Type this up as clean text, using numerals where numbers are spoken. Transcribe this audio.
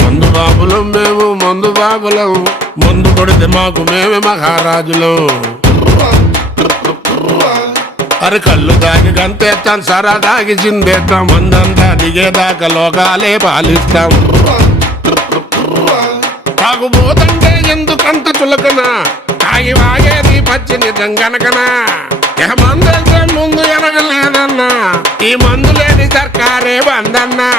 మందు బాబులం మేము మందు బాబులం, మందు కొడితే మాకు మేమే మహారాజులం. అరే కళ్ళు దాగి గంతేస్తాం, సరా దాగి చిందేస్తాం, మందంతా దిగేదాకా లోకాలే పాలిస్తాం. తాగుబోతంటే ఎందుకంత చులకన, తాగి వాగేది పచ్చి నిజం గనకనా. మందంటే ముందు ఎనగలేదన్నా, ఈ మందు లేని సర్కారే బందన్నా.